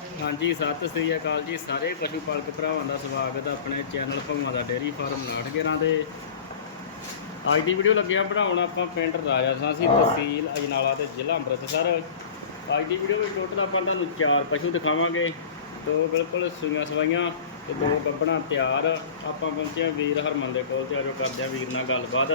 ਹਾਂਜੀ, ਸਤਿ ਸ੍ਰੀ ਅਕਾਲ ਜੀ ਸਾਰੇ ਪਸ਼ੂ ਪਾਲਕ ਭਰਾਵਾਂ ਦਾ ਸਵਾਗਤ ਹੈ ਆਪਣੇ ਚੈਨਲ ਭੰਗਾਂ ਦਾ ਡੇਅਰੀ ਫਾਰਮ 911 ਦੇ। ਅੱਜ ਦੀ ਵੀਡੀਓ ਲੱਗਿਆ ਬਣਾਉਣ ਆਪਾਂ ਪਿੰਡ ਰਾਜਾ ਸਾਂਸੀ ਤਹਿਸੀਲ ਅਜਨਾਲਾ ਤੇ ਜ਼ਿਲ੍ਹਾ ਅੰਮ੍ਰਿਤਸਰ। ਅੱਜ ਦੀ ਵੀਡੀਓ ਵਿੱਚ ਟੋਟਲ ਆਪਾਂ ਤੁਹਾਨੂੰ ਚਾਰ ਪਸ਼ੂ ਦਿਖਾਵਾਂਗੇ। ਦੋ ਬਿਲਕੁਲ ਸੂਈਆਂ ਸਵਾਈਆਂ ਤੇ ਦੋ ਗੱਬਣਾ ਤਿਆਰ। ਆਪਾਂ ਪਹੁੰਚੇ ਹਾਂ ਵੀਰ ਹਰਮਨ ਦੇ ਕੋਲ ਤੇ ਆਜੋ ਕਰਦੇ ਹਾਂ ਵੀਰ ਨਾਲ ਗੱਲਬਾਤ।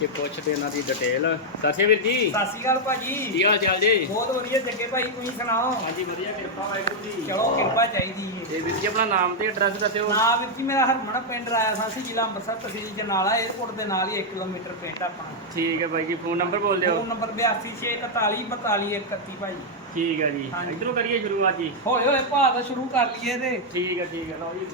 ਤੇ ਪੁੱਛਦੇ ਇਹਨਾਂ ਦੀ ਡਿਟੇਲ ਸਤਿ ਵੀਰ ਜੀ। ਸਤਿ ਸ਼੍ਰੀ ਅਕਾਲ ਭਾਜੀ। ਕੀ ਹਾਲ ਚਾਲ ਜੀ? ਬਹੁਤ ਵਧੀਆ ਜੱਗੇ ਭਾਈ ਤੁਸੀਂ ਸੁਣਾਓ? ਹਾਂਜੀ ਵਧੀਆ ਕਿਰਪਾ ਵਾਹਿਗੁਰੂ ਜੀ। ਚਲੋ ਕਿਰਪਾ ਚਾਹੀਦੀ ਹੈ ਤੇ ਵੀਰ ਜੀ ਆਪਣਾ ਨਾਮ ਤੇ ਐਡਰੈਸ ਦੱਸਿਓ। ਨਾ ਵੀਰ ਜੀ ਮੇਰਾ ਹਰਮਨ ਪਿੰਡ ਰਾਇਆ ਸਾਂਸੀ ਜ਼ਿਲ੍ਹਾ ਅੰਮ੍ਰਿਤਸਰ ਤਹਿਸੀਲ ਜਨਾਲਾ 에어ਪੋਰਟ ਦੇ ਨਾਲ ਹੀ 1 ਕਿਲੋਮੀਟਰ ਪਿੰਡ ਆਪਣਾ। ਠੀਕ ਹੈ ਬਾਈ ਜੀ ਫੋਨ ਨੰਬਰ ਬੋਲ ਦਿਓ। ਫੋਨ ਨੰਬਰ 8264442131 ਭਾਈ। ਠੀਕ ਹੈ ਜੀ। ਹਾਂਜੀ। ਇਧਰੋਂ ਕਰੀਏ ਸ਼ੁਰੂਆਤ ਜੀ। ਹੌਲੇ ਹੌਲੇ ਭਾਅ ਦਾ ਸ਼ੁਰੂ ਕਰ ਲਈਏ ਤੇ। ਠੀਕ ਹੈ ਠੀਕ ਹੈ ਲਓ ਜੀ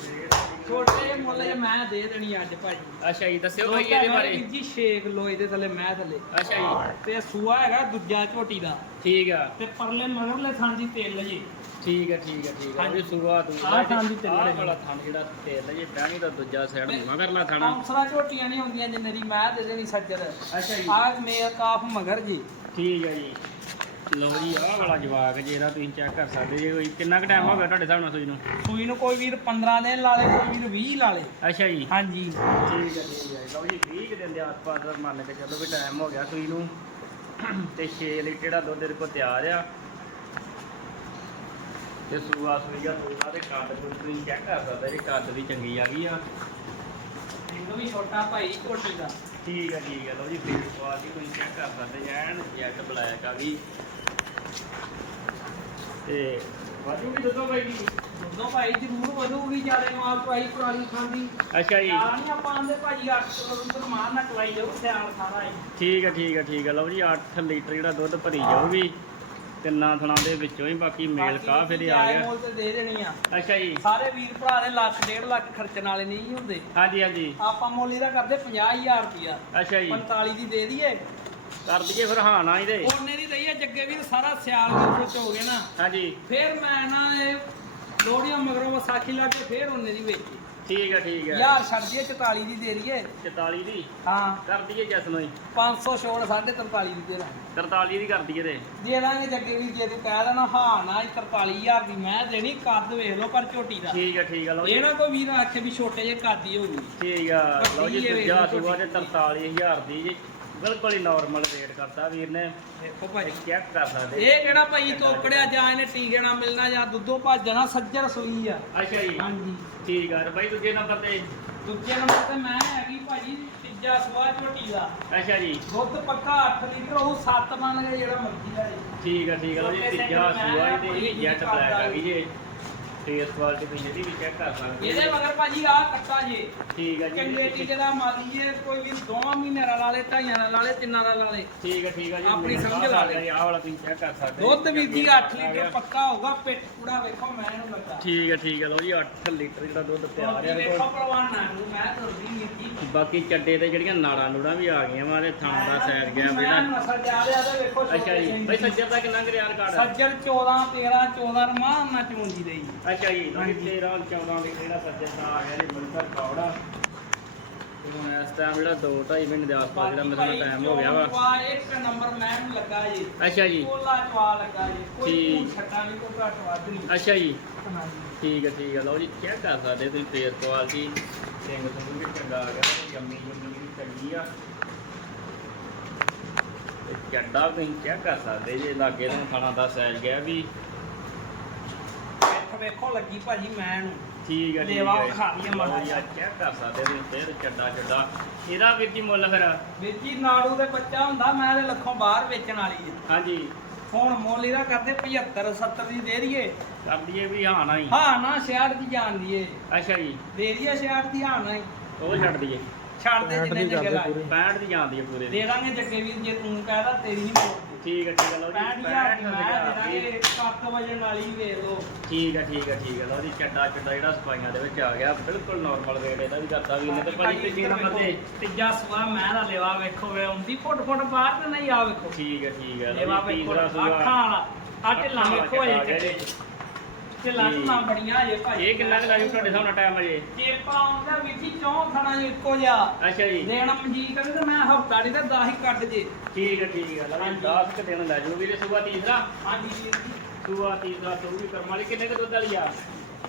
ਛੋਟੇ ਜਿਹੇ ਮੁੱਲ ਜੇ ਮੈਂ ਦੇ ਦੇਣੀ ਅੱਜ ਭਾਜੀ ਅੱਛਾ ਜੀ ਦੱਸਿਓ ਬਾਈ ਇਹਦੇ ਬਾਰੇ। ਜੀ 6 ਕਿਲੋ ਇਹਦੇ ਥੱਲੇ ਮੈਂ ਥੱਲੇ। ਅੱਛਾ ਜੀ। ਤੇ ਸੂਆ ਹੈਗਾ ਦੂਜਾ ਝੋਟੀ ਦਾ। ਠੀਕ ਆ। ਤੇ ਪਰਲੇ ਮਗਰਲੇ ਥਾਂ ਦੀ ਤੇਲ ਜੀ। ਠੀਕ ਹੈ ਠੀਕ ਹੈ ਠੀਕ ਹੈ ਹਾਂਜੀ। ਵੀ ਸੁਆ ਦੂ ਆਹ ਥਾਂ ਦੀ ਤਿੰਨ ਆਹ ਹੈ। ਵਾਲਾ ਥਾਂ ਜਿਹੜਾ ਤੇਲ ਜੇ ਪਹਿਣੀ ਦਾ ਦੂਜਾ ਸਾਈਡ ਮਗਰਲਾ ਥਾਣਾ ਕੌਂਸਲਾ ਝੋਟੀਆਂ ਨਹੀਂ ਹੁੰਦੀਆਂ ਜਿੰਨੇ ਦੀ ਮੈਂ ਦੇ ਦੇਣੀ ਸੱਜਰ। ਅੱਛਾ ਜੀ। ਆਹ ਮੇਰ ਕਾਫ ਮਗਰ ਜੀ। ਠੀਕ ਹੈ ਜੀ। ਲਓ ਜੀ ਆਹ ਵਾਲਾ ਜਵਾਕ ਜੀ ਇਹਦਾ ਤੁਸੀਂ ਚੈੱਕ ਕਰ ਸਕਦੇ ਜੀ ਕੋਈ ਕਿੰਨਾ ਕੁ ਟਾਈਮ ਹੋ ਗਿਆ ਤੁਹਾਡੇ ਹਿਸਾਬ ਨਾਲ ਸੂਈ ਨੂੰ? ਸੂਈ ਨੂੰ ਕੋਈ ਵੀਰ 15 ਦਿਨ ਲਾ ਲੇ ਕੋਈ ਵੀਰ 20 ਲਾ ਲੇ ਅੱਛਾ ਜੀ। ਹਾਂਜੀ। ਠੀਕ ਹੈ ਠੀਕ ਹੈ ਲਓ ਜੀ 20 ਕੁ ਦਿਨ ਦੇ ਆਸ-ਪਾਸ ਮੰਨ ਕੇ ਚੱਲੋ ਵੀ ਟਾਈਮ ਹੋ ਗਿਆ ਸੂਈ ਨੂੰ। ਤੇ 6 ਲੀਟਰ ਦਾ ਦੁੱਧ ਇਹਦੇ ਕੋਲ ਤਿਆਰ ਆ। ਤੇ ਸੂਆ ਸੂਈਆ ਸੂਆ ਤੇ ਕੱਦ ਕੁੱਦ ਤੁਸੀਂ ਚੈੱਕ ਕਰ ਸਕਦੇ ਜੀ ਕੱਦ ਵੀ ਚੰਗੀ ਆ ਗਈ ਆ। ਇਹਨੂੰ ਵੀ ਛੋਟਾ ਭਾਈ ਝੋਟੀ ਦਾ। ਠੀਕ ਹੈ ਠੀਕ ਹੈ ਲਓ ਜੀ ਫੇਸ ਕੁਆਲਿਟੀ ਤੁਸੀਂ ਚੈੱਕ ਕਰ ਸਕਦੇ ਜੀ ਐਨ ਜੈਟ ਬਲੈਕ ਆ ਗਈ ਤੇ ਵਾਜੂ ਵੀ ਦੱਸੋ ਬਾਈ ਜੀ? ਦੋਨੋਂ ਭਾਈ ਜ਼ਰੂਰ ਵਧੂਗੀ ਜਿਆਦੇ ਮਾਲ ਪਾਈ ਪੁਰਾਣੀ ਖਾਂਦੀ। ਅੱਛਾ ਜੀ। ਯਾਰ ਨਹੀਂ ਆਪਾਂ ਆਂਦੇ ਭਾਜੀ 8 ਕਿਲੋ ਦੁੱਧ ਮਾਰ ਨਾ ਚਲਾਈ ਜਾਓ ਸਿਆਲ ਸਾਰਾ ਹੀ। ਠੀਕ ਹੈ ਠੀਕ ਹੈ ਠੀਕ ਹੈ ਲਓ ਜੀ 8 ਲੀਟਰ ਜਿਹੜਾ ਦੁੱਧ ਭਰੀ ਜਾਊਗੀ। ਤਿੰਨਾਂ ਥਣਾਂ ਦੇ ਵਿੱਚੋਂ ਹੀ ਬਾਕੀ ਮੇਲ ਕਾ ਫਿਰ ਆ ਗਿਆ। ਮੁੱਲ ਤੇ ਦੇ ਦੇਣੀ ਆ। ਅੱਛਾ ਜੀ। ਸਾਰੇ ਵੀਰ ਭਰਾ ਦੇ ਲੱਖ ਡੇਢ ਲੱਖ ਖਰਚਣ ਵਾਲੇ ਨਹੀਂ ਹੁੰਦੇ। ਹਾਂਜੀ ਹਾਂਜੀ। ਆਪਾਂ ਮੁੱਲ ਇਹਦਾ ਕਰਦੇ 50000 ਰੁਪਿਆ ਅੱਛਾ ਜੀ। 45 ਦੀ ਦੇ ਦਈਏ। ਕਰ ਦਈਏ ਫਿਰ ਹਾਂ ਨਾ ਇਹਦੇ। ਉਹਨੇ ਦੀ ਦਈਏ ਜੱਗੇ ਵੀਰ ਸਾਰਾ ਸਿਆਲ ਦੇ ਵਿੱਚ ਹੋ ਗਿਆ ਨਾ। ਹਾਂਜੀ। ਫਿਰ ਮੈਂ ਨਾ ਇਹ ਲੋੜੀਆਂ ਮਗਰੋਂ ਵਿਸਾਖੀ ਲਾ ਕੇ ਫਿਰ ਉਹਨੇ ਦੀ ਵੇਚੀ। ਠੀਕ ਹੈ ਠੀਕ ਹੈ ਯਾਰ ਛੱਡ ਦਈਏ 44 ਦੀ ਦੇ ਦਈਏ। 44 ਦੀ? ਹਾਂ। ਕਰ ਦਈਏ ਜਸ ਨੂੰ ਹੀ 500 ਛੋੜ 43 ਦੀ ਦੇ ਦਾਂਗੇ। 43 ਦੀ ਕਰ ਦਈਏ ਤੇ। ਦੇ ਦਾਂਗੇ ਜੱਗੇ ਵੀਰ ਜੇ ਤੂੰ ਕਹਿ ਦੇਣਾ ਹਾਂ ਨਾ ਇਹ 43000 ਦੀ ਮੈਂ ਦੇਣੀ ਕੱਦ ਵੇਖ ਲਓ ਪਰ ਝੋਟੀ ਦਾ। ਠੀਕ ਹੈ ਠੀਕ ਹੈ ਲਓ ਇਹ ਨਾ ਕੋਈ ਵੀਰ ਆਖੇ ਵੀ ਛੋਟੇ ਜਿਹੇ ਕੱਦ ਹੀ ਹੋਊਗੀ ਠੀਕ ਆ ਲਓ ਜੀ ਦੂਜਾ ਸੂਆ ਤੇ 43000 ਦੀ ਜੀ। ਬਿਲਕੁਲ ਹੀ ਨਾਰਮਲ ਰੇਟ ਕਰਤਾ ਵੀਰ ਨੇ। ਦੇਖੋ ਭਾਈ ਚੈੱਕ ਕਰ ਸਕਦੇ। ਇਹ ਕਿਹੜਾ ਭਾਈ ਤੋਕੜਿਆ ਜਾਂ ਇਹਨੇ ਟੀਕੇ ਨਾਲ ਮਿਲਣਾ ਜਾਂ ਦੁੱਧੋਂ ਭੱਜ ਜਾਣਾ ਸੱਜਰ ਸੂਈ ਆ। ਅੱਛਾ ਜੀ। ਹਾਂਜੀ। ਠੀਕ ਆ ਬਾਈ ਦੂਜੇ ਨੰਬਰ ਤੇ। ਦੂਜੇ ਨੰਬਰ ਤੇ ਮੈਂ ਹੈਗੀ ਭਾਜੀ ਤੀਜਾ ਸੂਆ ਝੋਟੀ ਦਾ ਅੱਛਾ ਜੀ। ਦੁੱਧ ਪੱਕਾ 8 ਲੀਟਰ ਉਹ 7 ਬਣ ਗਏ ਜਿਹੜਾ ਮਰਜ਼ੀ ਲਈ ਠੀਕ ਆ ਠੀਕ ਆ। ਜੀ ਤੀਜਾ ਮੈਂ ਤੇ ਜੈਟ ਬਲੈਕ ਆ ਗਈ ਜੀ। ਫੇਸ ਕੁਆਲਿਟੀ ਤੁਸੀਂ ਇਹਦੀ ਵੀ ਚੈੱਕ ਕਰ ਸਕਦੇ ਇਹਦੇ ਜੀ। ਮਗਰ ਭਾਜੀ ਆ ਕੱਟਾ ਜੇ। ਠੀਕ ਆ ਜੀ। ਚੰਗੇ ਟੀਕੇ ਦਾ ਮੰਨ ਲਈਏ ਕੋਈ ਵੀ 2 ਮਹੀਨੇ ਦਾ ਲਾ ਲੇ ਢਾਈਆਂ ਦਾ ਲਾ ਲੇ ਤਿੰਨਾਂ ਦਾ ਲਾ ਲੇ। ਠੀਕ ਆ ਠੀਕ ਆ ਜੀ। ਆਪਣੀ ਮੇਰੇ ਸਮਝ ਲਾ ਵਾਲਾ ਲਈ। ਆਹ ਵਾਲਾ ਤੁਸੀਂ ਚੈੱਕ ਕਰ ਸਕਦੇ ਦੁੱਧ ਵੀ ਜੀ 8 ਆ ਲੀਟਰ। ਪੱਕਾ ਹੋਊਗਾ ਪਿੱਠ ਪੂੜਾ ਵੇਖੋ ਮੈਂ ਇਹਨੂੰ ਲੱਗਾ। ਠੀਕ ਆ ਠੀਕ ਆ। ਲਓ ਜੀ 8 ਲੀਟਰ ਜਿਹੜਾ ਦੁੱਧ ਤਿਆਰ ਆ ਵੇਖੋ ਪਰਵਾਨਾ ਨੂੰ ਮੈਂ ਤੁਰਦੀ ਨਹੀਂ ਜੀ। ਬਾਕੀ ਚੱਡੇ ਤੇ ਜਿਹੜੀਆਂ ਨਾੜਾਂ ਨੂੜਾਂ ਵੀ ਆ ਗਈਆਂ ਤੇ ਥਾਂ ਦਾ ਸੈਰ ਗਿਆ ਬੇਟਾ ਜਾ ਰਿਹਾ ਅੱਛਾ ਜੀ। ਬਈ ਸੱਜਰ ਦਾ ਕਿੰਨਾ ਗਰਿਆਰ ਕਾਰਡ ਸੱਜਰ 14 13 14 ਰਮਾਂ ਨਾ ਅੱਛਾ ਜੀ ਜੀ ਹਾਂਜੀ। 13 14 ਦੇ ਜਿਹੜਾ ਸੱਜਰ ਦਾ ਆ ਗਿਆ ਜੀ ਬਲਸਰ ਕੌੜਾ। ਤੇ ਹੁਣ ਇਸ ਟਾਈਮ ਜਿਹੜਾ 2 2.5 ਮਹੀਨੇ ਦੇ ਆਸ-ਪਾਸ ਜਿਹੜਾ ਮੇਰਾ ਟਾਈਮ ਹੋ ਗਿਆ ਵਾ। ਵਾ ਇੱਕ ਨੰਬਰ ਮੈਂ ਨੂੰ ਲੱਗਾ ਜੀ। ਅੱਛਾ ਜੀ। ਕੋਲਾ ਚਵਾ ਲੱਗਾ ਜੀ। ਕੋਈ ਠੀਕ। ਧੂੜ ਛੱਟਾ ਨਹੀਂ ਕੋਈ ਘੱਟ ਵੱਧ ਨਹੀਂ। ਅੱਛਾ ਜੀ। ਹਾਂਜੀ। ਠੀਕ ਹੈ ਠੀਕ ਹੈ ਲਓ ਜੀ ਚੈੱਕ ਕਰ ਸਕਦੇ ਤੁਸੀਂ ਫੇਸ ਕੁਆਲਿਟੀ ਸਿੰਘ ਸਿੰਘ ਵੀ ਚੰਗਾ ਆ ਗਿਆ ਤੇ ਜੰਮੀ ਜੰਮੀ ਵੀ ਚੰਗੀ ਆ। ਤੇ ਚੱਡਾ ਵੀ ਚੈੱਕ ਕਰ ਸਕਦੇ ਜੇ ਲਾਗੇ ਤੋਂ ਥਾਣਾ ਦਾ ਸਾਈਜ਼ ਗਿਆ ਵੀ। ਵੇਖੋ ਲੱਗੀ ਭਾਜੀ ਮੈਂ ਨੂੰ। ਠੀਕ ਹੈ ਠੀਕ ਲੇਵਾ ਹੈ ਵਿਖਾ ਦਈਏ ਮਾੜਾ ਜਿਹਾ। ਚੈੱਕ ਕਰ ਸਕਦੇ ਤੁਸੀਂ ਫੇਰ ਚੱਡਾ ਚੱਡਾ। ਇਹਦਾ ਵੀਰ ਜੀ ਮੁੱਲ ਫਿਰ? ਵੀਰ ਜੀ ਨਾੜੂ ਦੇ ਬੱਚਾ ਹੁੰਦਾ ਮੈਂ ਤੇ ਲੱਖੋਂ ਬਾਹਰ ਵੇਚਣ ਵਾਲੀ ਹੈ ਹਾਂਜੀ। ਹੁਣ ਮੁੱਲ ਇਹਦਾ ਕਰਦੇ 75 70 ਦੀ ਦੇ ਦਈਏ। ਕਰ ਦਈਏ ਵੀ ਹਾਂ ਨਾ ਹੀ। ਹਾਂ ਨਾ 66 ਦੀ ਜਾਣ ਦੀਏ ਅੱਛਾ ਜੀ। ਦੇ ਦਈਏ 66 ਦੀ ਹਾਂ ਨਾ ਹੀ। ਉਹ ਛੱਡ ਦਈਏ। ਛੱਡ ਦੇ ਜਿੰਨੇ ਜੱਗੇ ਲਾ 65 ਦੀ ਜਾਂਦੀ ਹੈ ਪੂਰੇ ਦੀ। ਦੇ ਦਾਂਗੇ ਜੱਗੇ ਵੀਰ ਜੇ ਤੂੰ ਕਹਿਦਾ ਤੇਰੀ ਨਹੀਂ ਮੋੜਦੀ ਠੀਕ ਹੈ ਠੀਕ ਹੈ ਲਓ ਜੀ। 65000 ਦੀ ਮੈਂ ਦੇ 65 ਦਾਂਗੇ 7 ਵਜੇ ਨਾਲ ਹੀ ਵੇਚ ਲਓ। ਠੀਕ ਹੈ ਠੀਕ ਹੈ ਠੀਕ ਹੈ ਲਓ ਜੀ ਚੱਡਾ ਚੱਡਾ ਜਿਹੜਾ ਸਫਾਈਆਂ ਦੇ ਵਿੱਚ ਆ ਗਿਆ ਬਿਲਕੁਲ ਨਾਰਮਲ ਰੇਟ ਇਹਦਾ ਵੀ ਕਰਦਾ ਵੀ ਇਹਨੇ ਤੇ ਭਾਜੀ ਤੀਜੀ ਨੰਬਰ ਤੇ ਤੀਜਾ ਸਵਾ ਮੈਂ ਦਾ ਲੇਵਾ ਵੇਖੋ ਵੇ ਆਉਂਦੀ ਫੁੱਟ ਫੁੱਟ ਬਾਹਰ ਤੇ ਨਹੀਂ ਆ ਵੇਖੋ। ਠੀਕ ਹੈ ਠੀਕ ਹੈ ਲੇਵਾ ਲਓ ਜੀ ਵੇਖੋ ਅੱਖਾਂ ਸੂਆ ਵਾਲਾ ਆ ਢਿੱਲਾਂ ਵੇਖੋ ਇਹ ਜੀ। ਤੇ ਬੜੀਆਂ ਇਹ ਕਿੰਨਾ ਕੁ ਲਾਜੂ ਤੁਹਾਡੇ ਸਾਹਮਣੇ ਟਾਈਮ ਅਜੇ ਚੇਪਾ ਆਉਂਦਾ ਵਿੱਚ ਹੀ ਚੌਂ ਥਣਾ ਇੱਕੋ ਜਿਹਾ। ਅੱਛਾ ਜੀ। ਲੈਣਾ ਮਨਜੀ ਕਰੇ ਤੇ ਮੈਂ ਹਫਤਾ ਦੀ ਤਾਂ 10 ਹੀ ਕੱਢ ਜੇ। ਠੀਕ ਹੈ ਠੀਕ ਹੈ ਜੀ 10 ਕੁ ਦਿਨ ਲੈ ਜੂ ਵੀਰੇ ਸੂਆ ਤੀਸਰਾ? ਹਾਂਜੀ ਵੀਰ ਜੀ। ਸੂਆ ਤੀਸਰਾ ਸੂ ਵੀ ਕਰਮ ਵਾਲੀ ਕਿੰਨੇ ਕੁ ਦੁੱਧ ਵਾਲੀ ਆ?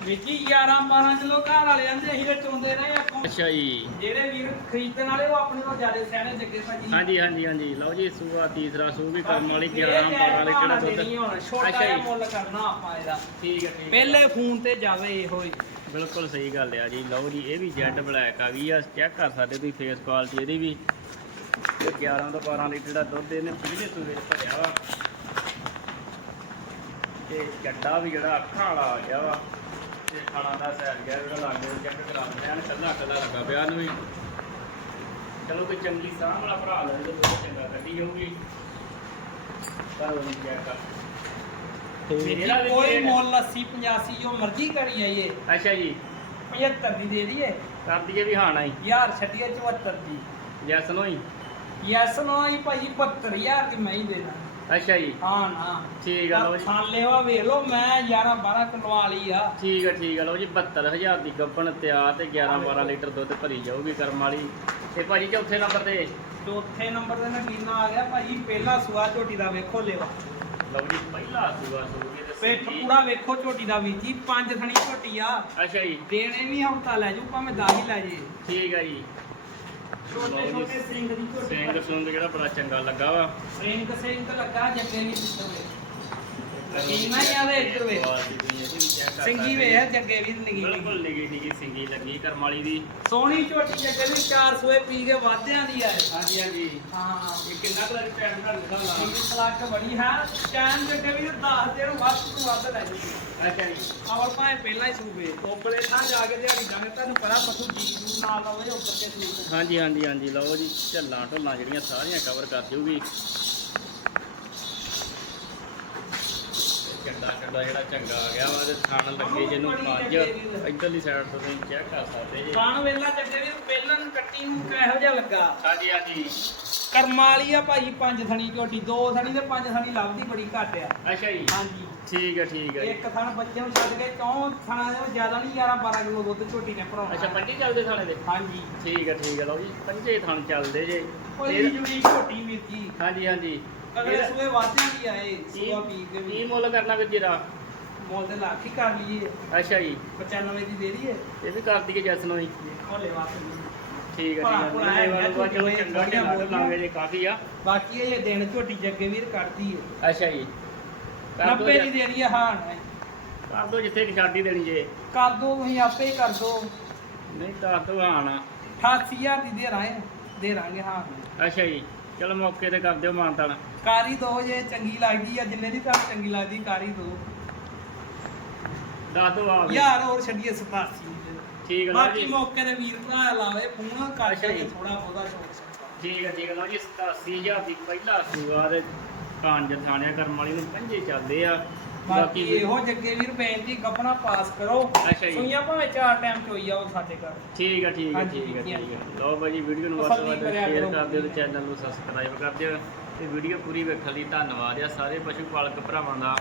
ਵੇਚੀ 11 12 ਕਿਲੋ ਘਰ ਵਾਲੇ ਆਂਦੇ ਅਸੀਂ ਤੇ ਚੋਂਦੇ ਰਹੇ ਆਪਾਂ। ਅੱਛਾ ਜੀ। ਜਿਹੜੇ ਵੀਰ ਖਰੀਦਣ ਵਾਲੇ ਉਹ ਆਪਣੇ ਤੋਂ ਜ਼ਿਆਦਾ ਸਿਆਣੇ ਜੱਗੇ ਭਾਜੀ। ਹਾਂਜੀ ਹਾਂਜੀ ਹਾਂਜੀ। ਲਓ ਜੀ ਸੂਆ ਤੀਸਰਾ ਸੂ ਵੀ ਕਰਮ ਵਾਲੀ ਇਹ 11 12 ਲੀਟਰ ਦਾ ਦੇਣੀ ਦੁੱਧ ਹੁਣ ਛੋਟਾ ਅੱਛਾ ਜਿਹਾ ਜੀ। ਮੁੱਲ ਕਰਨਾ ਆਪਾਂ ਇਹਦਾ। ਠੀਕ ਹੈ ਠੀਕ ਹੈ। ਪਹਿਲੇ ਫੋਨ ਤੇ ਜਾਵੇ ਇਹੋ ਹੀ। ਬਿਲਕੁਲ ਸਹੀ ਗੱਲ ਆ ਜੀ। ਲਓ ਜੀ ਇਹ ਵੀ ਜੈਡ ਬਲੈਕ ਆ ਗਈ ਆ। ਚੈੱਕ ਕਰ ਸਕਦੇ ਤੁਸੀਂ ਫੇਸ ਕੁਆਲਿਟੀ ਇਹਦੀ ਵੀ। ਤੇ 11 ਤੋਂ 12 ਲੀਟਰ ਦਾ ਦੁੱਧ ਇਹਨੇ ਪਿਛਲੇ ਸੂਏ 'ਚ ਭਰਿਆ ਵਾ। ਤੇ ਚੱਡਾ ਵੀ ਜਿਹੜਾ ਅੱਖਾਂ ਵਾਲਾ ਆ ਗਿਆ ਵਾ। ਤੇ ਖਾਣਾ ਦਾ ਸੈਰ ਗਿਆ ਜਿਹੜਾ ਲਾਗੇ ਚੈੱਕ ਕਰਾ ਦਿੰਦੇ ਹਨ ਕੱਲਾ ਕੱਲਾ ਲੱਗਾ ਪਿਆ ਨੂੰ ਵੀ। ਚਲੋ ਕੋਈ ਚੰਗੀ ਸਾਹ ਵਾਲਾ ਭਰਾ ਲੈ ਤੇ ਦੁੱਧ ਚੰਗਾ ਕੱਢੀ ਜਾਊਗੀ। ਪਰ ਉਹ ਨਹੀਂ ਚੈੱਕ ਮੇਰੇ ਨਾਲ ਵੀ ਕੋਈ ਰੇਟ- ਮੁੱਲ 80 85 ਜੋ ਮਰਜ਼ੀ ਕਰੀ ਜਾਈਏ। ਅੱਛਾ ਜੀ। 75 ਦੀ ਦੇ ਦਈਏ। ਕਰ ਦਈਏ ਵੀ ਹਾਂ ਯਾਰ ਛੱਡੀਏ 74 ਦੀ। ਜੈਸ ਨੂੰ ਹੀ। ਯੈਸ ਨੋ ਹੀ ਭਾਈ 72000 ਦੀ ਮੈਂ ਹੀ ਦੇਣਾ। ਅੱਛਾ ਜੀ। ਹਾਂ ਨਾ ਠੀਕ ਆ ਲਓ ਜੀ। ਥਾਂ ਲੈਵਾ ਵੇਖ ਲਓ ਮੈਂ 11 12 ਕਿਲੋ ਵਾਲੀ ਆ। ਠੀਕ ਆ ਠੀਕ ਆ ਲਓ ਜੀ 72000 ਦੀ ਗੱਬਣ ਤਿਆਰ ਤੇ 11 12 ਲੀਟਰ ਦੁੱਧ ਭਰੀ ਜਾਊਗੀ ਕਰਮ ਵਾਲੀ। ਤੇ ਭਾਜੀ ਚੌਥੇ ਨੰਬਰ ਤੇ? ਚੌਥੇ ਨੰਬਰ ਤੇ ਨਗੀਨਾ ਆ ਗਿਆ ਭਾਈ ਪਹਿਲਾ ਸੁਆ ਝੋਟੀ ਦਾ ਵੇਖੋ ਲੈਵਾ ਲਓ ਜੀ ਪਹਿਲਾ ਸੂਆ ਸੂਗੇ ਤੇ ਪੇਟ। ਪੂਰਾ ਵੇਖੋ ਝੋਟੀ ਦਾ ਵੀ ਜੀ ਪੰਜ ਥਣੀ ਝੋਟੀ ਆ। ਅੱਛਾ ਜੀ। ਦੇਣੇ ਵੀ ਹਫਤਾ ਲੈ ਜੂ ਭਾਵੇਂ 10 ਹੀ ਲੈ ਜੇ ਠੀਕ ਆ ਜੀ। ਛੋਟੇ। ਛੋਟੇ ਸਿੰਘ ਦੀ ਝੋਟੀ ਸਿੰਘ ਸੁੰਗ ਜਿਹੜਾ ਬੜਾ ਚੰਗਾ ਲੱਗਾ ਵਾ ਸਿੰਘ ਤਾਂ ਲੱਗਾ ਜੱਗੇ ਨਹੀਂ ਪਿੱਛੇ ਇਹਨਾਂ ਹੀ ਆਵੇ ਇੱਧਰ ਵੇ। ਸਿੰਗੀ ਵੇ ਹੈ ਜੱਗੇ ਵੀ ਨਗੀ ਬਿਲਕੁਲ ਨਿਗੀ ਨਿਗੀ ਸਿੰਗੀ ਲੱਗੀ ਕਰਮ ਵਾਲੀ ਦੀ। ਸੋਹਣੀ ਝੋਟੀ ਜੱਗੇ ਵੀ 400 ਪੀ ਕੇ ਵਾਧਿਆਂ ਦੀ ਆ ਇਹ। ਹਾਂਜੀ ਹਾਂਜੀ। ਹਾਂ ਇਹ ਕਿੰਨਾ ਕੁ ਦਾ ਟਾਈਮ ਦਾ ਲਿਖਾ ਲਾ? ਇਹ ਸਲਾਕ ਬੜੀ ਹੈ। ਟਾਈਮ ਜੱਗੇ ਵੀ 10 ਦਿਨ ਵੱਧ ਤੋਂ ਵੱਧ ਲੈ ਜੀ ਅੱਛਾ ਜੀ। ਅਵਲ ਭਾਵੇਂ ਪਹਿਲਾਂ ਹੀ ਸੂਬੇ ਉਪਲੇ ਥਾਂ ਜਾ ਕੇ ਦਿਹਾੜੀ ਜਾਂਦੇ ਤੁਹਾਨੂੰ ਪਤਾ ਪਸ਼ੂ ਜੀ ਨੂੰ ਨਾ ਲਵੇ ਉੱਪਰ ਤੇ ਸੂਬੇ ਹਾਂਜੀ ਹਾਂਜੀ ਹਾਂਜੀ। ਲਓ ਜੀ ਝੱਲਾਂ ਢੋਲਾਂ ਜਿਹੜੀਆਂ ਸਾਰੀਆਂ ਕਵਰ ਕਰ ਦਿਓਗੀ ਚੱਡਾ ਚੱਡਾ ਜਿਹੜਾ ਚੰਗਾ ਆ ਗਿਆ ਵਾ ਤੇ ਥਣ ਲੱਗੇ ਜਿਹਨੂੰ ਪੰਜ ਇਧਰਲੀ ਸਾਈਡ ਤੋਂ ਤੁਸੀਂ ਚੈੱਕ ਕਰ ਸਕਦੇ ਜੀ। ਖਾਣ ਵੇਲਾ ਜੱਗੇ ਵੀ ਪਹਿਲਾਂ ਨੂੰ ਕੱਟੀ ਨੂੰ ਕਿਹੋ ਜਿਹਾ ਲੱਗਾ? ਹਾਂਜੀ ਹਾਂਜੀ। ਕਰਮਾਂ ਵਾਲੀ ਆ ਭਾਈ ਪੰਜ ਥਣੀ ਝੋਟੀ ਦੋ ਥਣੀ ਤੇ ਪੰਜ ਥਣੀ ਲੱਭਦੀ ਬੜੀ ਘੱਟ ਆ। ਅੱਛਾ ਜੀ। ਹਾਂਜੀ। ਠੀਕ ਹੈ ਠੀਕ ਹੈ ਜੀ। ਇੱਕ ਥਣ ਬੱਚੇ ਨੂੰ ਛੱਡ ਕੇ ਚੌਂ ਥਣਾਂ ਦੇ ਜ਼ਿਆਦਾ ਨਹੀਂ 11 12 ਕਿਲੋ ਦੁੱਧ ਝੋਟੀ ਨੇ ਭਰਾਉਣਾ। ਅੱਛਾ ਪੰਜੇ ਚੱਲਦੇ ਥਾਣੇ ਦੇ? ਹਾਂਜੀ। ਠੀਕ ਹੈ ਠੀਕ ਹੈ ਲਓ ਜੀ ਪੰਜੇ ਥਣ ਚੱਲਦੇ ਜੇ। ਕੋਈ ਜੁੜੀ ਝੋਟੀ ਵੀਰ ਜੀ। ਹਾਂਜੀ ਹਾਂਜੀ। ਅਗਲੇ ਸੂਏ ਵਾਧਿਆਂ ਦੀ ਆਏ ਕੀ ਸੂਆ ਪੀ ਕੇ ਕੀ ਵੀ ਮੁੱਲ ਕਰਨਾ ਵੀਰ ਜੀਰਾ ਮੁੱਲ ਤੇ ਲੱਖ ਹੀ ਕਰ ਲਈਏ। ਅੱਛਾ ਜੀ। 95 ਦੀ ਦੇ ਦਈਏ। ਇਹ ਵੀ ਕਰ ਦਈਏ ਜੈਸ ਨੂੰ ਹੀ। ਹੋਲੇ ਵਾਸਤੇ ਠੀਕ ਹੈ ਭਲਾ ਠੀਕ ਭੁਲਾ ਹੈ ਹੈ, ਇਹ ਵਾਲਾ ਚਲੋ ਚੰਗਾ ਢਿੱਲਾ। ਲਾਂਗੇ ਜੇ ਕਾਫੀ ਆ। ਬਾਕੀ ਇਹ ਦਿਨ ਝੋਟੀ ਜੱਗੇ ਵੀਰ ਕੱਢਦੀ ਏ। ਅੱਛਾ ਜੀ। ਕਰ ਦੋ 90 ਦੀ ਦੇ ਦਈਏ ਹਾਂ ਨਹੀਂ ਕਰ ਦੋ ਜਿੱਥੇ ਕਿ ਛਾਡੀ ਦੇਣੀ ਜੇ। ਕਰ ਦੋ ਤੁਸੀਂ ਆਪੇ ਹੀ ਕਰ ਦੋ। ਨਹੀਂ ਕਰ ਦੋ ਹਾਂ ਨਾ 88000 ਦੀ ਦੇ ਰਾਂਗੇ ਦੇ ਰਾਂਗੇ ਹਾਂ ਅੱਛਾ ਜੀ। ਚਲੋ ਮੌਕੇ ਤੇ ਕਰ ਦਿਓ ਮਾਨਤਾਨ। ਕਾਰੀ ਦੋ ਜੇ ਚੰਗੀ ਲੱਗਦੀ ਆ। ਜਿੰਨੇ ਦੀ ਤੁਹਾਨੂੰ ਚੰਗੀ ਲੱਗਦੀ ਕਾਰੀ ਦੋ। ਦੱਸ ਦੋ ਆ। ਯਾਰ ਹੋਰ ਛੱਡੀਏ 87 ਠੀਕ ਹੈ ਲਓ ਬਾਕੀ ਜੀ। ਮੌਕੇ ਤੇ ਵੀਰ ਭਰਾ ਲਾਵੇ ਫੋਨ ਕਰ ਅੱਛਾ ਜੀ। ਥੋੜਾ ਬਹੁਤਾ ਸ਼ੌਕ ਸਕਦਾ ਠੀਕ ਹੈ ਠੀਕ ਹੈ ਲਓ ਜੀ 87000 ਦੀ ਪਹਿਲਾ ਸੂਆ ਦੇ ਪੰਜ ਥਾਣਿਆ ਕਰਮ ਵਾਲੀ ਨੂੰ ਪੰਜੇ ਚੱਲਦੇ ਆ। ਬਾਕੀ ਇਹੋ ਜੱਗੇ ਵੀਰ ਬੇਨਤੀ ਗੱਪਣਾ ਪਾਸ ਕਰੋ। ਅੱਛਾ ਜੀ। ਸੁਈਆਂ ਭਾਵੇਂ ਚਾਰ ਟਾਈਮ ਚ ਹੋਈ ਜਾਓ ਸਾਡੇ ਘਰ। ਠੀਕ ਹੈ ਠੀਕ ਹੈ ਹਾਂਜੀ, ਠੀਕ ਹੈ ਠੀਕ ਲਓ ਭਾਜੀ ਵੀਡੀਓ ਨੂੰ ਵੱਧ ਤੋਂ ਕਰਿਆ ਸ਼ੇਅਰ ਕਰੋ। ਕਰ ਦਿਓ ਤੇ ਚੈਨਲ ਨੂੰ ਸਬਸਕ੍ਰਾਈਬ ਕਰ ਦਿਓ। ਤੇ ਵੀਡੀਓ ਪੂਰੀ ਵੇਖਣ ਲਈ ਧੰਨਵਾਦ ਆ ਸਾਰੇ ਪਸ਼ੂ ਪਾਲਕ ਭਰਾਵਾਂ ਦਾ।